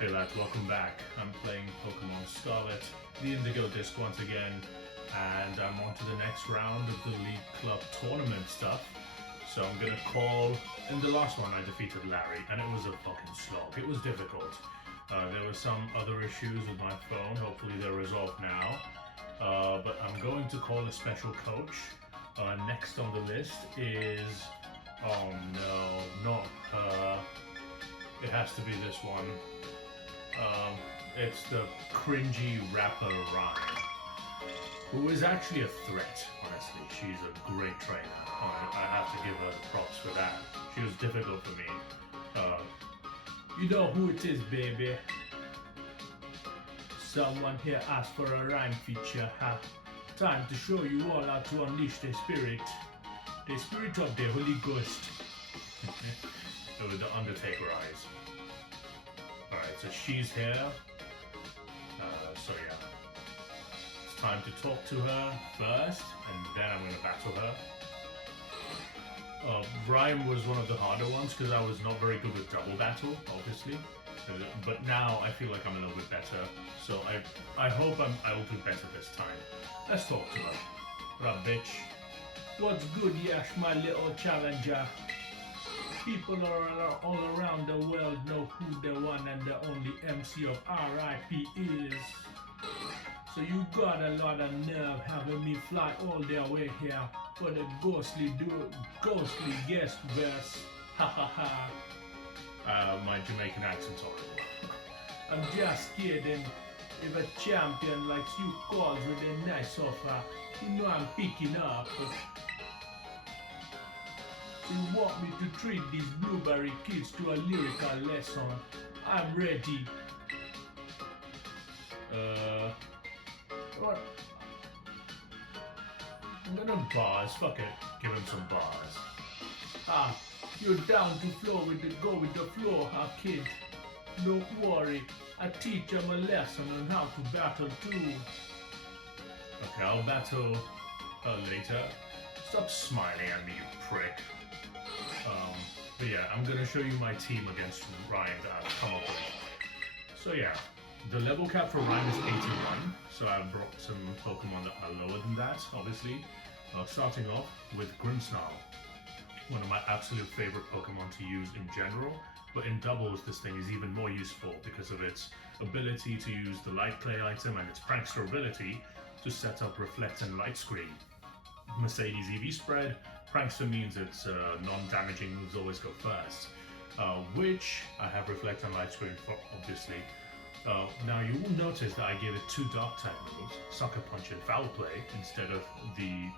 Hey lads, welcome back. I'm playing Pokemon Scarlet, the Indigo disc once again, and I'm on to the next round of the League Club tournament stuff. So I'm gonna call, in the last one I defeated Larry, and it was a fucking slog. It was difficult. There were some other issues with my phone, hopefully they're resolved now. But I'm going to call a special coach. Next on the list is, oh no, not her. It has to be this one. It's the cringy rapper Ryme, who is actually a threat, honestly. She's a great trainer. I have to give her the props for that. She was difficult for me. You know who it is, baby. Someone here asked for a rhyme feature, huh? Time to show you all how to unleash the spirit. The spirit of the Holy Ghost. With the Undertaker eyes. Alright, so she's here. So yeah. It's time to talk to her first, and then I'm gonna battle her. Ryme was one of the harder ones because I was not very good with double battle, obviously. But now I feel like I'm a little bit better. So I hope I will do better this time. Let's talk to her. What up, bitch? What's good, Yash, my little challenger? People all around the world know who the one and the only MC of RIP is. So you got a lot of nerve having me fly all the way here for the ghostly guest verse. Ha ha ha. My Jamaican accent's horrible. I'm just kidding. If a champion likes you calls with a nice offer, you know I'm picking up. So you want me to treat these blueberry kids to a lyrical lesson? I'm ready. What? I'm gonna bars, fuck it. Give him some bars. Ah, you're down to flow with the go with the flow, huh, kid? Don't worry, I teach them a lesson on how to battle too. Okay, I'll battle her later. Stop smiling at me, you prick. But yeah, I'm gonna show you my team against Ryme that I've come up with. So yeah, the level cap for Ryme is 81, so I've brought some Pokemon that are lower than that, obviously. Starting off with Grimmsnarl, one of my absolute favorite Pokemon to use in general, but in doubles this thing is even more useful because of its ability to use the Light Clay item and its Prankster ability to set up Reflect and Light Screen. Mercedes EV Spread, Prankster means its non-damaging moves always go first, which I have Reflect and Light Screen for, obviously. Now you will notice that I gave it two Dark type moves, Sucker Punch and Foul Play, instead of the,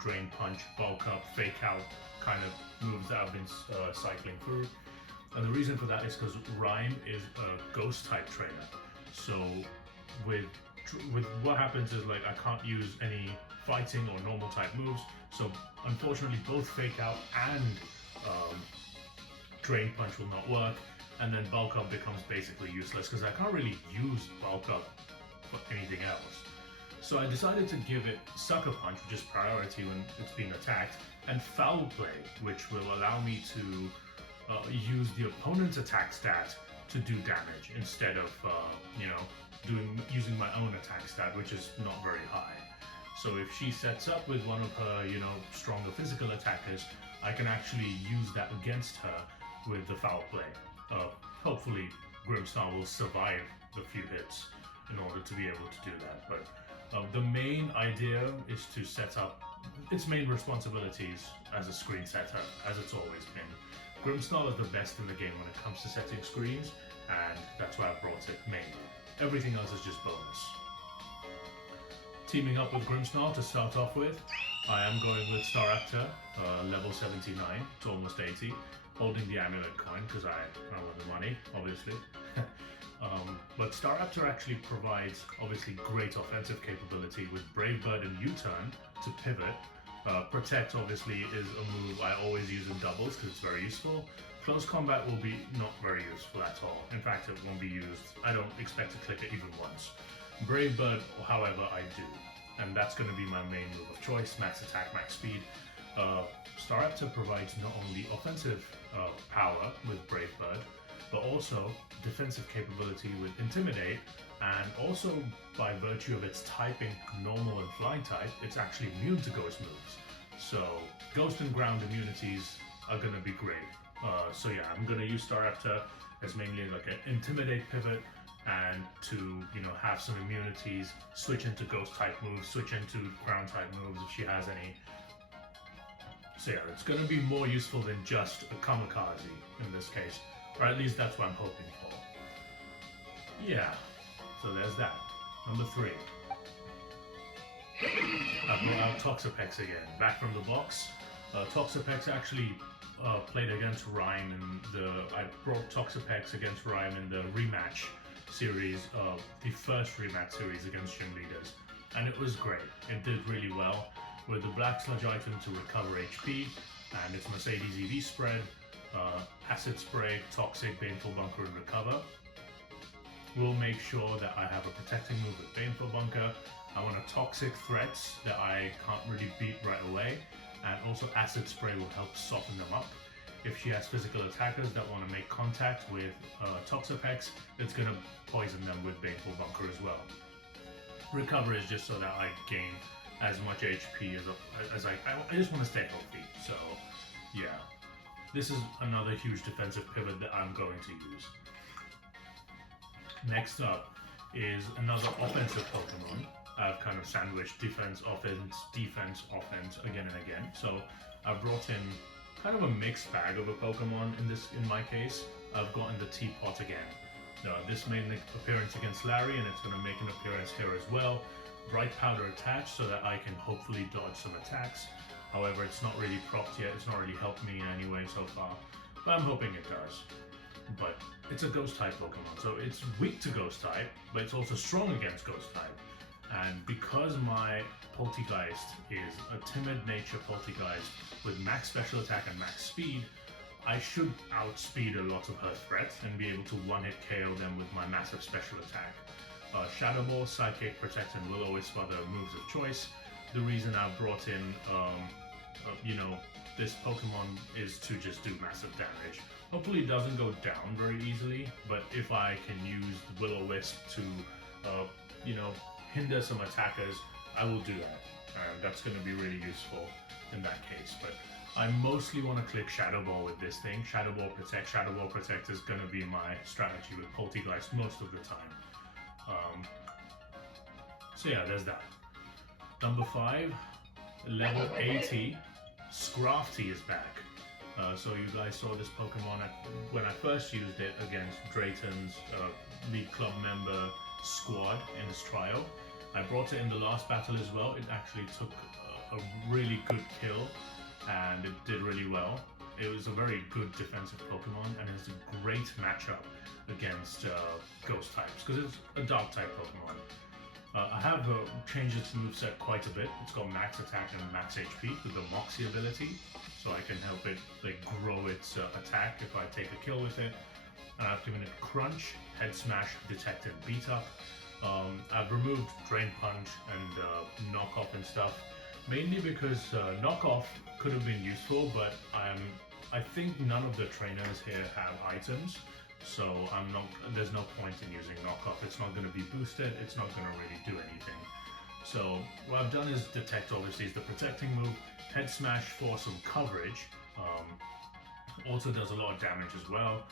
Drain Punch, Bulk Up, Fake Out kind of moves that I've been cycling through. And the reason for that is because Ryme is a Ghost type trainer. So with what happens is, like, I can't use any fighting or normal type moves, so unfortunately both Fake Out and Drain Punch will not work, and then Bulk Up becomes basically useless because I can't really use Bulk Up for anything else. So I decided to give it Sucker Punch, which is priority when it's being attacked, and Foul Play, which will allow me to use the opponent's attack stat to do damage instead of using my own attack stat, which is not very high. So if she sets up with one of her, stronger physical attackers, I can actually use that against her with the Foul Play. Hopefully Grimmsnarl will survive the few hits in order to be able to do that. But the main idea is to set up its main responsibilities as a screen setter, as it's always been. Grimmsnarl is the best in the game when it comes to setting screens, and that's why I brought it mainly. Everything else is just bonus. Teaming up with Grimmsnarl to start off with, I am going with Staraptor, level 79 to almost 80, holding the amulet coin because I want the money, obviously. But Staraptor actually provides obviously great offensive capability with Brave Bird and U-Turn to pivot. Protect obviously is a move I always use in doubles because it's very useful. Close combat will be not very useful at all. In fact, it won't be used. I don't expect to click it even once. Brave Bird, however, I do. And that's going to be my main move of choice, max attack, max speed. Staraptor provides not only offensive power with Brave Bird, but also defensive capability with Intimidate, and also by virtue of its typing, normal and flying type, it's actually immune to ghost moves. So ghost and ground immunities are going to be great. So yeah, I'm going to use Staraptor as mainly like an Intimidate pivot, and to, you know, have some immunities, switch into ghost type moves, switch into ground type moves if she has any. So yeah, it's going to be more useful than just a kamikaze in this case, or at least that's what I'm hoping for. Yeah, so there's that. Number 3. I brought out Toxapex again, back from the box. Toxapex actually played against Ryme, and I brought Toxapex against Ryme in the rematch series, the first rematch series against Gym Leaders, and it was great. It did really well with the Black Sludge item to recover HP, and its Mercedes EV spread, Acid Spray, Toxic, Baneful Bunker, and Recover. We'll make sure that I have a protecting move with Baneful Bunker. I want a Toxic Threats that I can't really beat right away, and also Acid Spray will help soften them up. If she has physical attackers that want to make contact with Toxapex, it's going to poison them with Baneful Bunker as well. Recover is just so that I gain as much HP as I just want to stay healthy. So yeah, this is another huge defensive pivot that I'm going to use. Next up is another offensive Pokemon. I've kind of sandwiched defense, offense again and again. So I brought in kind of a mixed bag of a Pokemon in my case. I've gotten the Teapot again. This made an appearance against Larry, and it's going to make an appearance here as well. Bright Powder attached so that I can hopefully dodge some attacks. However, it's not really procced yet, it's not really helped me in any way so far, but I'm hoping it does. But it's a Ghost type Pokemon, so it's weak to Ghost type, but it's also strong against Ghost type. And because my Poltegeist is a timid nature Poltegeist with max special attack and max speed, I should outspeed a lot of her threats and be able to one-hit KO them with my massive special attack. Shadow Ball, Psychic, Protect, and Will-O-Wisp are the moves of choice. The reason I brought in, this Pokemon is to just do massive damage. Hopefully it doesn't go down very easily, but if I can use the Will-O-Wisp to, hinder some attackers, I will do that. And that's going to be really useful in that case. But I mostly want to click Shadow Ball with this thing. Shadow Ball Protect. Shadow Ball Protect is going to be my strategy with Poltegeist most of the time. So yeah, there's that. Number 5, level 80, Scrafty is back. So you guys saw this Pokemon when I first used it against Drayton's League Club member squad in his trial. I brought it in the last battle as well. It actually took a really good kill, and it did really well. It was a very good defensive Pokemon, and it's a great matchup against Ghost types, because it's a Dark type Pokemon. I have changed its moveset quite a bit. It's got max attack and max HP with the Moxie ability, so I can help it grow its attack if I take a kill with it. And I've given it Crunch, Head Smash, Detect, and Beat Up. I've removed Drain Punch and Knock Off and stuff, mainly because Knock Off could have been useful, but I think none of the trainers here have items. So there's no point in using Knockoff. It's not going to be boosted, it's not going to really do anything. So what I've done is Detect, obviously, is the protecting move. Head Smash for some coverage. Also does a lot of damage as well.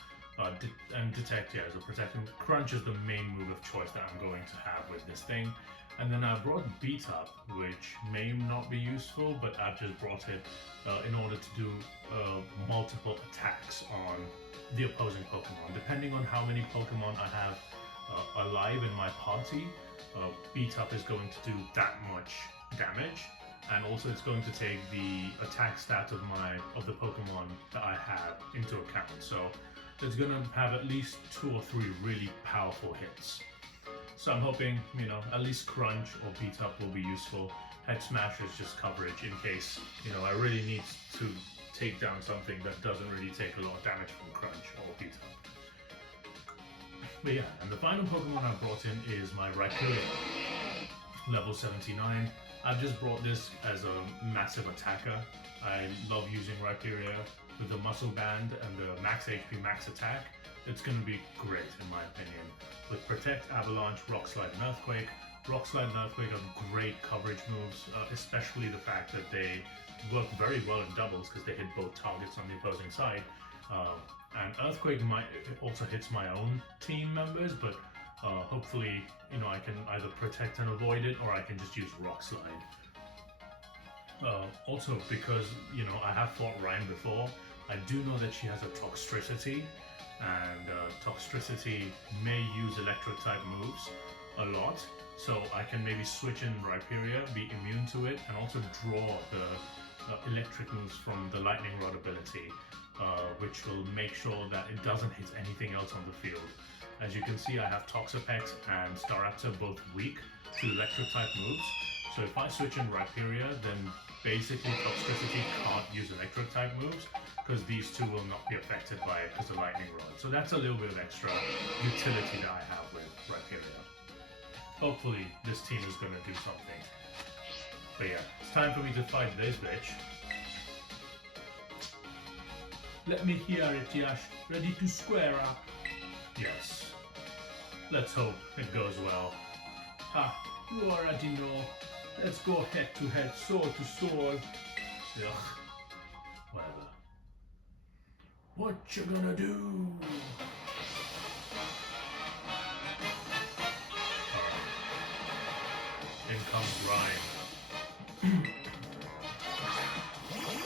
And Detect, yeah, is a protecting. Crunch is the main move of choice that I'm going to have with this thing. And then I brought Beat Up, which may not be useful, but I've just brought it in order to do multiple attacks on the opposing Pokemon. Depending on how many Pokemon I have alive in my party, Beat Up is going to do that much damage, and also it's going to take the attack stat of the Pokemon that I have into account. So it's going to have at least 2 or 3 really powerful hits. So I'm hoping, at least Crunch or Beat Up will be useful. Head Smash is just coverage in case, I really need to take down something that doesn't really take a lot of damage from Crunch or Beat Up. But yeah, and the final Pokemon I brought in is my Rhyperior, level 79. I've just brought this as a massive attacker. I love using Rhyperior with the Muscle Band and the max HP, max attack. it's going to be great in my opinion. With Protect, Avalanche, Rock Slide, and Earthquake. Rock Slide and Earthquake are great coverage moves, especially the fact that they work very well in doubles because they hit both targets on the opposing side. And Earthquake also hits my own team members, but hopefully, you know, I can either protect and avoid it, or I can just use Rock Slide. Also, because, you know, I have fought Ryme before, I do know that she has a Toxtricity, and Toxtricity may use electric type moves a lot, so I can maybe switch in Rhyperior, be immune to it, and also draw the electric moves from the Lightning Rod ability, which will make sure that it doesn't hit anything else on the field. As you can see, I have Toxapex and Staraptor both weak to electric type moves, so if I switch in Rhyperior, then basically Toxtricity can't use electric type moves, because these two will not be affected by it because of Lightning Rod. So that's a little bit of extra utility that I have with Rhyperior. Hopefully this team is going to do something. But yeah, it's time for me to fight this bitch. Let me hear it, Yash. Ready to square up? Yes. Let's hope it goes well. Ha, you already know. Let's go head to head, sword to sword. Ugh. Whatever. What you gonna do? In comes Ryme.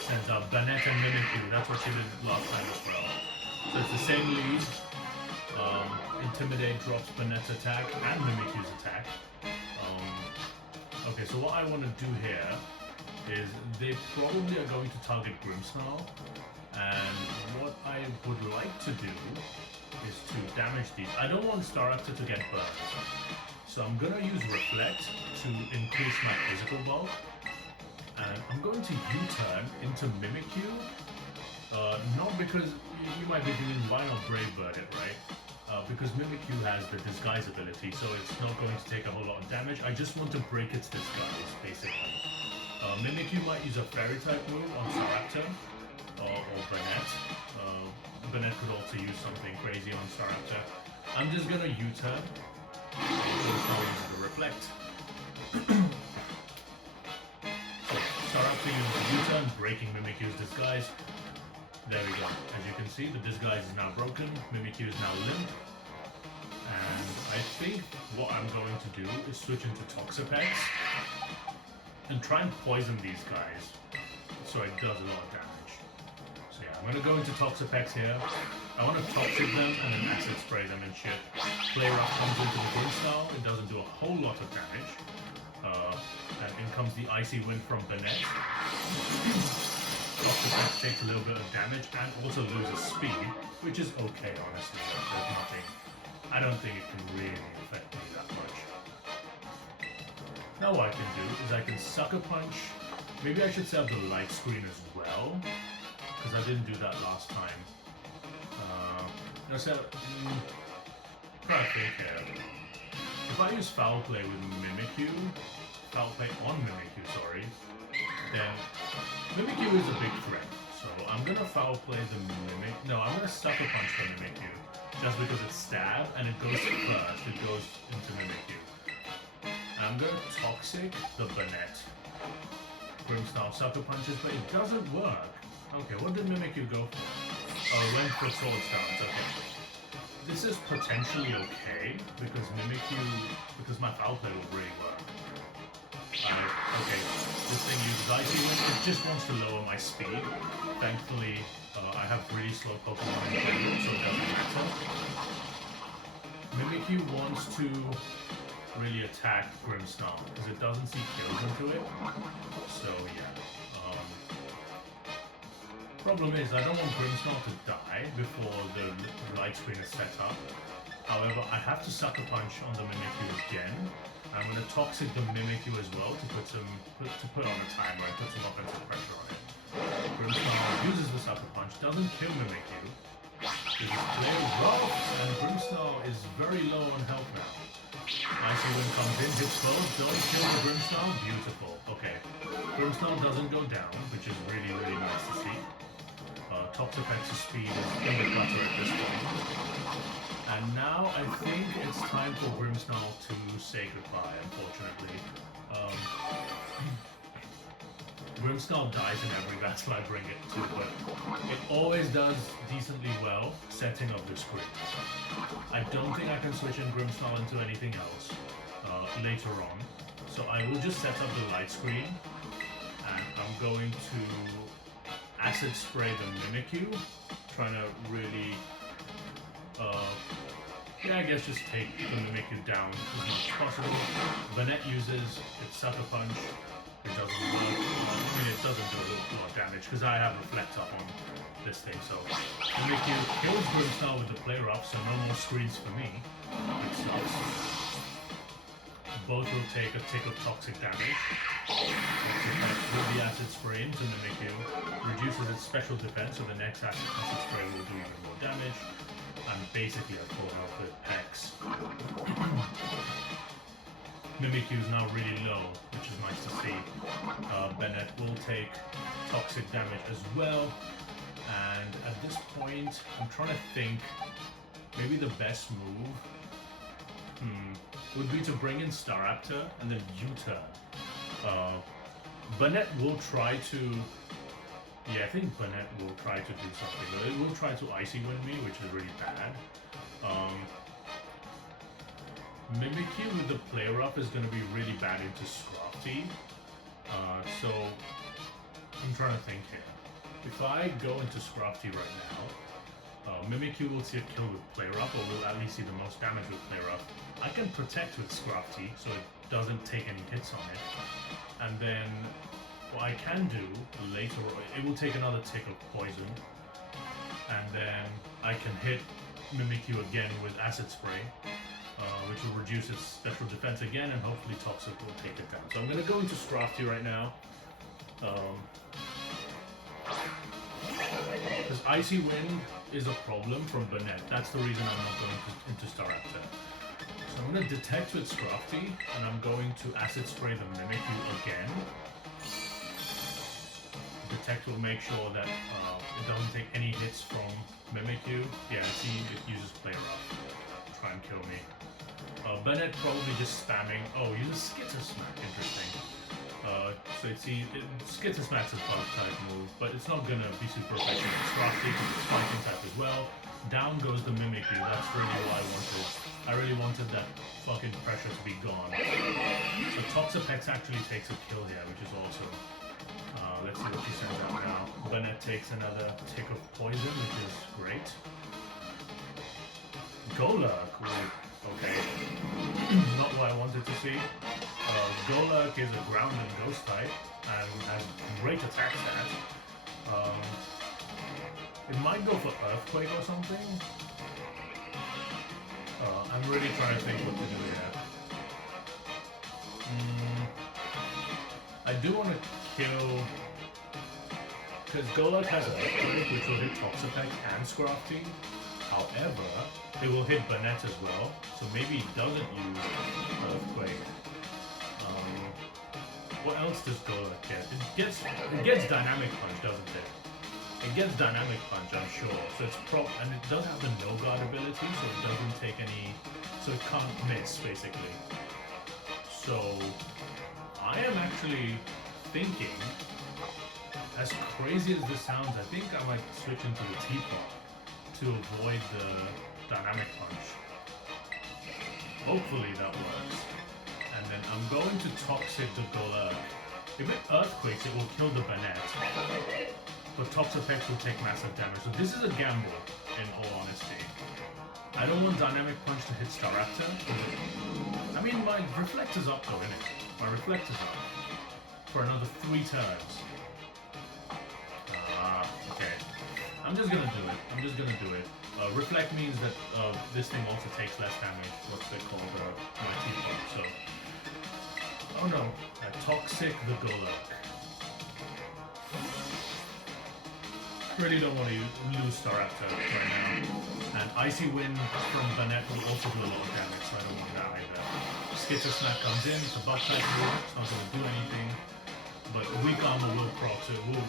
Sends out Banette and Mimikyu. That's what she did last time as well. So it's the same lead. Intimidate drops Banette's attack and Mimikyu's attack. Okay, so what I want to do here is they probably are going to target Grimmsnarl, and what I would like to do is to damage these. I don't want Staraptor to get burned, so I'm going to use Reflect to increase my physical bulk, and I'm going to U-turn into Mimikyu, not because you might be thinking, why not Brave Bird it, right? Because Mimikyu has the disguise ability, so it's not going to take a whole lot of damage. I just want to break its disguise, basically. Mimikyu might use a fairy type move on Staraptor or Banette. Banette could also use something crazy on Staraptor. I'm just gonna U-turn. I'll use the Reflect. So Staraptor uses U-turn, breaking Mimikyu's disguise. There we go. As you can see, the disguise is now broken. Mimikyu is now limp. And I think what I'm going to do is switch into Toxapex and try and poison these guys so it does a lot of damage. So yeah, I'm going to go into Toxapex here. I want to Toxic them and then Acid Spray them and shit. Play Rough comes into the Grimmsnarl. It doesn't do a whole lot of damage. And in comes the Icy Wind from Banette. Toxapex takes a little bit of damage and also loses speed, which is okay, honestly. There's nothing. I don't think it can really affect me that much. Now what I can do is I can Sucker Punch. Maybe I should set up the light screen as well, because I didn't do that last time. Try to think here. If I use Foul Play with Mimikyu, Foul Play on Mimikyu, sorry, then Mimikyu is a big threat. So I'm gonna Foul Play the No, I'm gonna Sucker Punch the Mimikyu. Just because it's stab and it goes first, it goes into Mimikyu. And I'm gonna Toxic the Banette. Grimmsnarl Sucker Punches, but it doesn't work. Okay, what did Mimikyu go for? Oh, it went for Sword Stance, okay. This is potentially okay, because because my Foul Play will really work. Okay, this thing uses Icy Wind, it just wants to lower my speed. Thankfully, I have really slow Pokemon in the game, so it doesn't matter. Mimikyu wants to really attack Grimmsnarl, because it doesn't see kills into it. So yeah. Problem is, I don't want Grimmsnarl to die before the light screen is set up. However, I have to Sucker Punch on the Mimikyu again. I'm going to Toxic the Mimikyu as well to put on a timer and put some offensive pressure on it. Grimmsnarl uses the Sucker Punch, doesn't kill Mimikyu. It is played rough, and Grimmsnarl is very low on health now. Icy Wind comes in, hits both, don't kill the Grimmsnarl, beautiful. Okay, Grimmsnarl doesn't go down, which is really, really nice to see. Toxapex's speed is in the gutter at this point. And now I think it's time for Grimmsnarl to say goodbye, unfortunately. Grimmsnarl dies in every battle I bring it to, but it always does decently well setting up the screen. I don't think I can switch in Grimmsnarl into anything else later on, so I will just set up the light screen, and I'm going to acid spray the Mimikyu, trying to really, I guess just take the Mimikyu down as much as possible. Banette uses its Sucker Punch. It doesn't work. I mean, it doesn't do a lot of damage because I have Reflect up on this thing. So Mimikyu kills Grimmsnarl with the play rough, so no more screens for me. It sucks. Both will take a tick of toxic damage. With the acid spray into Mimikyu, reduces its special defense, so the next acid spray will do even more damage. I'm basically at full health with Pex. Mimikyu is now really low, which is nice to see. Banette will take toxic damage as well. And at this point, I'm trying to think, maybe the best move would be to bring in Staraptor and then U-turn. Banette will try to... Yeah, I think Banette will try to do something, but it will try to Icy Wind me, which is really bad. Mimikyu with the play rough is going to be really bad into Scrafty. So I'm trying to think here. If I go into Scrafty right now, Mimikyu will see a kill with play rough, or will at least see the most damage with play rough. I can protect with Scrafty, so it doesn't take any hits on it. And then what I can do later, it will take another tick of poison, and then I can hit Mimikyu again with Acid Spray, which will reduce its special defense again, and hopefully Toxic will take it down. So I'm going to go into Scrafty right now. Because Icy Wind is a problem from Banette. That's the reason I'm not going into Staraptor. So I'm going to Detect with Scrafty, and I'm going to Acid Spray the Mimikyu again. Detect will make sure that it doesn't take any hits from Mimikyu. Yeah, see, it uses Play Rough. Try and kill me. Banette probably just spamming. Oh, uses Skitter Smack. Interesting. So Skitter Smack's a bug type move, but it's not gonna be super effective. Scrafty because it's fighting type as well. Down goes the Mimikyu. That's really what I wanted. I really wanted that fucking pressure to be gone. So Toxapex actually takes a kill here, which is awesome. Let's see what she sends out now. Banette takes another tick of poison, which is great. Golurk, okay. Not what I wanted to see. Golurk is a ground and ghost type and has great attack stats. It might go for Earthquake or something. I'm really trying to think what to do here. I do want to kill... Because Golurk has Earthquake, which will hit Toxapex and Scrafty. However, it will hit Banette as well, so maybe it doesn't use Earthquake. What else does Golurk get? It gets Dynamic Punch, doesn't it? It gets Dynamic Punch, I'm sure. So it's and it does have the No Guard ability, so it doesn't take any, so it can't miss basically. So I am actually thinking, as crazy as this sounds, I think I might switch into the Teapot to avoid the Dynamic Punch. Hopefully that works. And then I'm going to Toxic the Golurk. If it Earthquakes, it will kill the Banette. But Toxapex will take massive damage. So this is a gamble, in all honesty. I don't want Dynamic Punch to hit Staraptor. I mean, my Reflector's up though, innit? My Reflector's up. For another 3 turns. Okay. I'm just gonna do it. Reflect means that this thing also takes less damage. What's it called? My Teapot. So, oh no, Toxic the Golurk. Really don't want to lose Staraptor right now. And Icy Wind from Banette will also do a lot of damage, so I don't want that either. Skitter Snap comes in, it's a bug type move, it's not going to do anything. But Weak Armor will proc, so it will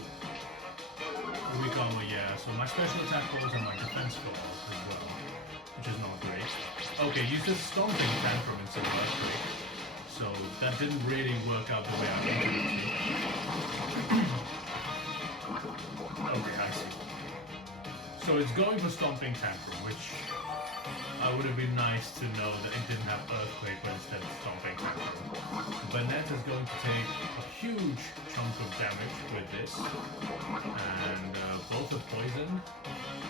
weak armor, yeah. So my special attack falls and my defense falls as well, which is not great. Okay, use this stomping tantrum instead of earthquake. So that didn't really work out the way I wanted it to. Okay, I see. So it's going for stomping tantrum, which would have been nice to know that it didn't have earthquake but instead of stomping tantrum. Banette is going to take a huge chunk of damage with this, and both are poisoned.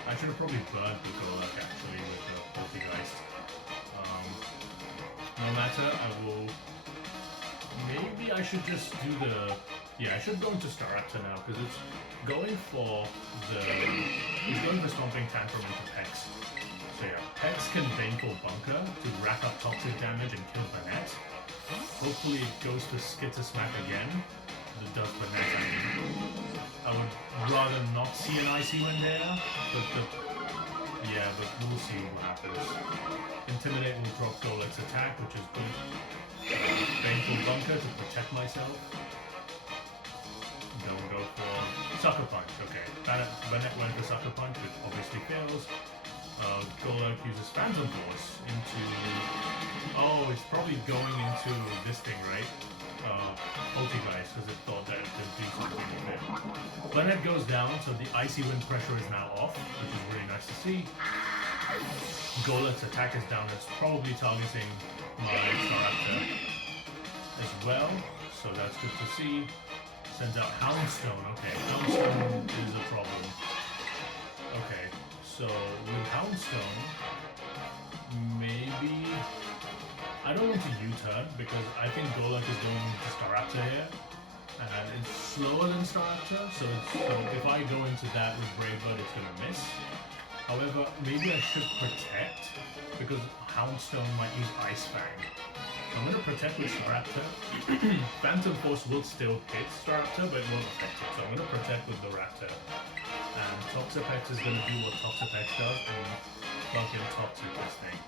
I should have probably burned the Golak actually with the Poltergeist. No matter, I will. Maybe I should just do the. Yeah, I should go into Staraptor now because it's going for the. He's going for stomping tantrum into Pex. So yeah, Pex can Baneful Bunker to rack up toxic damage and kill Banette. Hopefully it goes to Skittersmack again. It does Banette, I mean. I would rather not see an Icy Wind there, but but we'll see what happens. Intimidate will drop Golek's attack, which is good. Baneful Bunker to protect myself. Don't go for Sucker Punch, okay. Banette went for Sucker Punch, which obviously fails. Golek uses Phantom Force into... Oh, it's probably going into this thing, right? Poltergeist, because it thought that it could do something with it. Banette goes down, so the Icy Wind pressure is now off, which is really nice to see. Golek's attack is down, it's probably targeting my Staraptor as well, so that's good to see. Sends out Houndstone, okay, Houndstone is a problem. Okay. So with Houndstone, maybe I don't want to U-turn because I think Golek is going to Staraptor here, and it's slower than Staraptor. So if I go into that with Brave Bird, it's going to miss. However, maybe I should protect because Houndstone might use Ice Fang. So I'm going to protect with Staraptor. Phantom Force will still hit Staraptor, but it won't affect it. So I'm going to protect with the Raptor. And Toxapex is going to do what Toxapex does and fucking toxic this thing.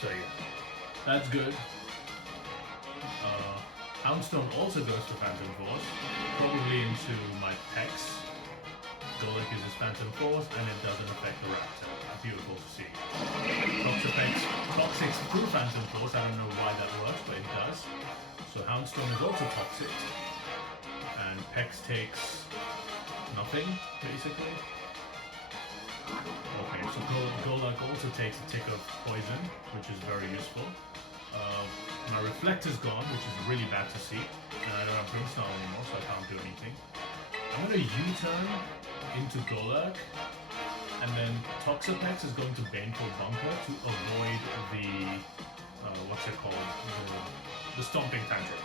So yeah, that's good. Houndstone also goes to Phantom Force, probably into my Pex. Golek uses Phantom Force and it doesn't affect the Raptor. Beautiful to see. Toxapex toxics through Phantom Force, I don't know why that works, but it does. So Houndstone is also toxic. And Pex takes nothing, basically. Okay, so Golek also takes a tick of poison, which is very useful. My Reflector's gone, which is really bad to see. And I don't have Brimstone anymore, so I can't do anything. I'm going to U-turn into Golek, and then Toxapex is going to Baneful Bunker to avoid the, what's it called? The Stomping Tantrum.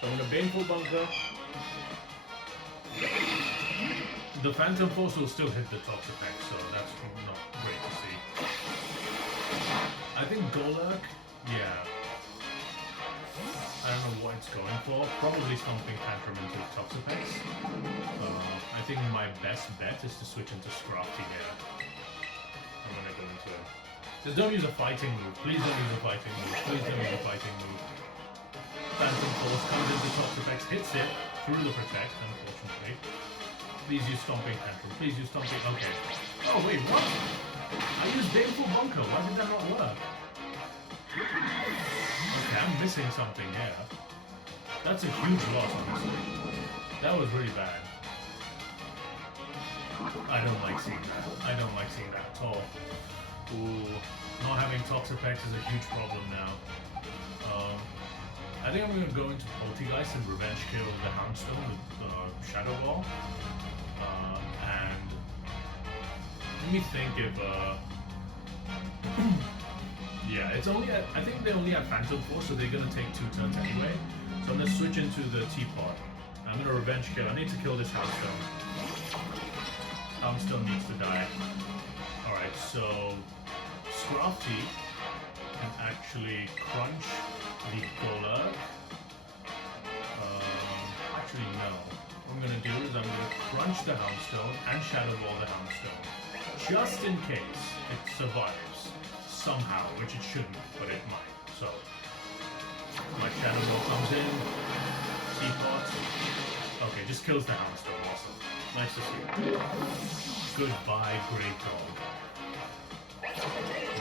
So I'm going to Baneful Bunker. The Phantom Force will still hit the Toxapex, so that's not great to see. I think Golek, yeah. I don't know what it's going for. Probably Stomping Tantrum into Toxapex. I think my best bet is to switch into Scrafty here. I'm gonna go into it. Just don't use a fighting move. Please don't use a fighting move. Please don't use a fighting move. Phantom Force comes into Toxapex, hits it through the Protect, unfortunately. Please use Stomping Tantrum. Please use Stomping... Okay. Oh, wait, what? I used Baneful Bunker. Why did that not work? Okay, I'm missing something here. That's a huge loss, honestly. That was really bad. I don't like seeing that. I don't like seeing that at all. Ooh. Not having Toxapex is a huge problem now. I think I'm going to go into Poltergeist and revenge kill the Houndstone with Shadow Ball. And let me think if yeah, it's only at, I think they only have Phantom Force, so they're gonna take 2 turns anyway. So I'm gonna switch into the Teapot. I'm gonna revenge kill. I need to kill this Houndstone. Houndstone needs to die. Alright, so Scrafty can actually crunch the Golek. Actually no. What I'm going to do is I'm going to crunch the Houndstone and Shadow Ball the Houndstone. Just in case it survives somehow, which it shouldn't, but it might. So, my Shadow Ball comes in, Teapot. Okay, just kills the Hammerstone. Awesome. Nice to see. Goodbye, Great Dog.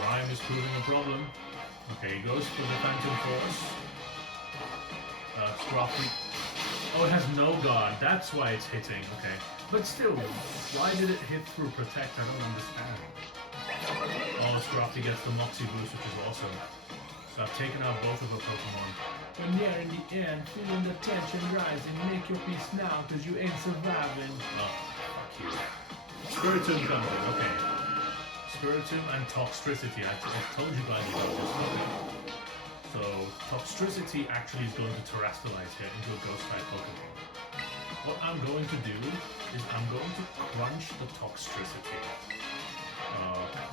Ryme is proving a problem. Okay, he goes for the Phantom Force. Scrafty. Oh, it has no guard. That's why it's hitting. Okay. But still, why did it hit through Protect? I don't understand. Oh, Scrafty gets the Moxie boost, which is awesome. So I've taken out both of her Pokemon. When you're in the end, feeling the tension rising, make your peace now, cause you ain't surviving. Oh, fuck you. Spiritomb comes in, okay. Spiritomb and Toxtricity. I told you guys about this, okay. So, Toxtricity actually is going to Terrastallize here into a Ghost-type Pokemon. What I'm going to do is I'm going to crunch the Toxtricity.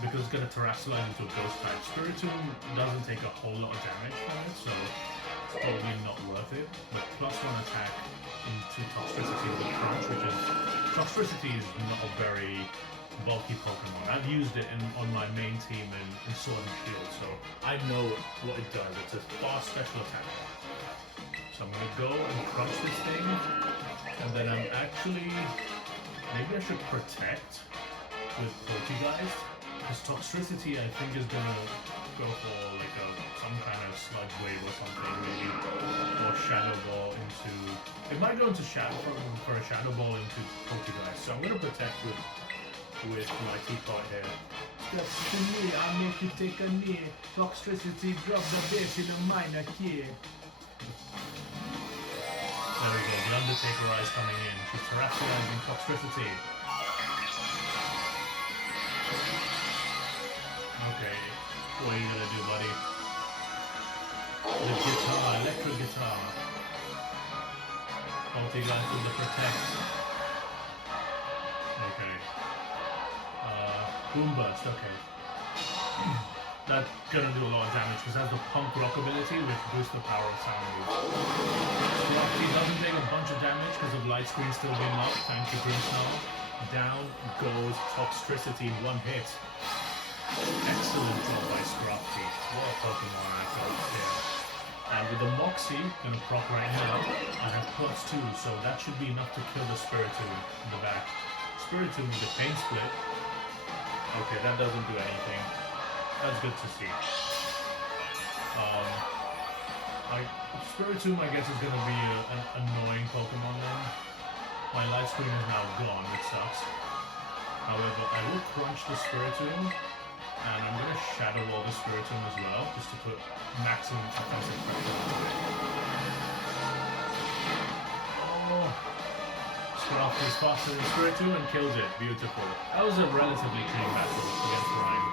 Because it's going to Terrastallize into a Ghost-type. Spiritomb doesn't take a whole lot of damage from it, so it's probably not worth it. But +1 attack into Toxtricity with a crunch, which is... Toxtricity is not a very bulky Pokemon. I've used it on my main team in Sword and Shield, so I know what it does. It's a fast special attack. So I'm gonna go and crunch this thing, and then I'm actually... Maybe I should Protect with Poltergeist, because Toxtricity I think is gonna go for like some kind of Sludge Wave or something, maybe, or Shadow Ball into... It might go into for a Shadow Ball into Poltergeist, so I'm gonna Protect with my teapot here. Steps to me, I'll make you take a knee. Toxtricity, drop the base in a minor key. There we go, the Undertaker Eyes coming in. She's Terrastallising Toxtricity. Okay, what are you gonna do, buddy? The guitar, electric guitar. Poltergeist with the Protect. Okay. Boom Burst, okay. That's gonna do a lot of damage because it has the Punk Rock ability, which boosts the power of sound moves. Scrafty doesn't take a bunch of damage because of Light Screen still being up. Thank you, Grimmsnarl. Down goes Toxtricity in one hit. Excellent job by Scrafty. What a Pokemon I got here. And with the Moxie, gonna proc right now, I have +2, so that should be enough to kill the Spiritomb in the back. Spiritomb with the Pain Split. Okay, that doesn't do anything. That's good to see. Spiritomb, I guess, is going to be an annoying Pokemon then. My Light Screen is now gone, which sucks. However, I will crunch the Spiritomb, and I'm going to Shadow Ball the Spiritomb as well, just to put maximum offensive pressure onto it. Oh! Scrafty is faster than Spiritomb and kills it. Beautiful. That was a relatively clean battle against Ryme.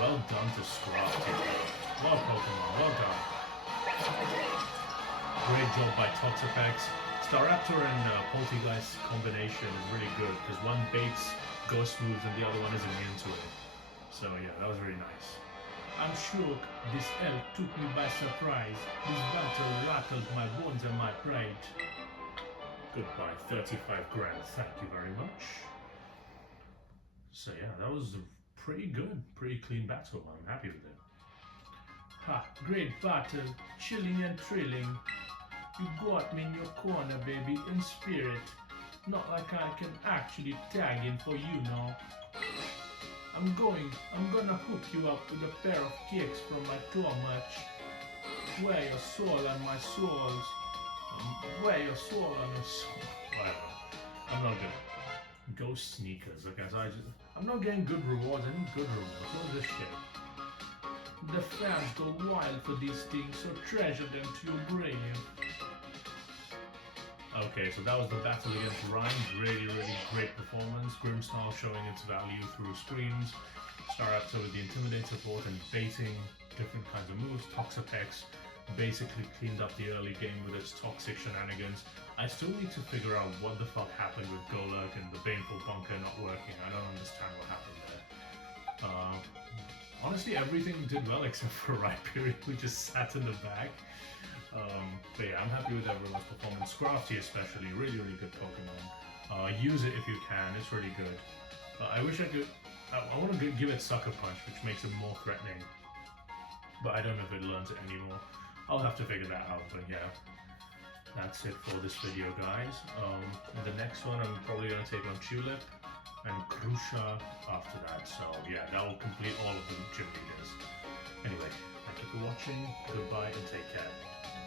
Well done to Scrafty. Well Pokemon, well done. Great job by Toxapex. Staraptor and Poltergeist combination is really good because one baits ghost moves and the other one is immune to it. So yeah, that was really nice. I'm shook. This elk took me by surprise. This battle rattled my bones and my pride. Goodbye, 35 grand. Thank you very much. So yeah, that was a pretty good, pretty clean battle. I'm happy with it. Ha, great battle, chilling and thrilling. You got me in your corner, baby, in spirit. Not like I can actually tag in for you now. I'm gonna hook you up with a pair of kicks from my tour match. Wear your soul on my souls. Wear your soul on my soul. Whatever. I'm not good. Ghost sneakers. Okay, so I'm not getting good rewards. I need good rewards. What is this shit? The fans go wild for these things, so treasure them to your grave. Okay, so that was the battle against Ryme. Really, really great performance. Grimmsnarl showing its value through screams. Staraptor with the Intimidate support and baiting different kinds of moves. Toxapex basically cleaned up the early game with its toxic shenanigans. I still need to figure out what the fuck happened with Golurk and the Baneful Bunker not working. I don't understand what happened there. Honestly, everything did well except for Rhyperior, who just sat in the back. But yeah, I'm happy with everyone's performance. Scrafty especially, really, really good Pokemon. Use it if you can, it's really good. I wish I could... I want to give it Sucker Punch, which makes it more threatening. But I don't know if it learns it anymore. I'll have to figure that out, but yeah. that's it for this video, guys. In the next one, I'm probably gonna take on Tulip and Krusha after that. So yeah, that will complete all of the gym leaders. Anyway, thank you for watching. Goodbye and take care.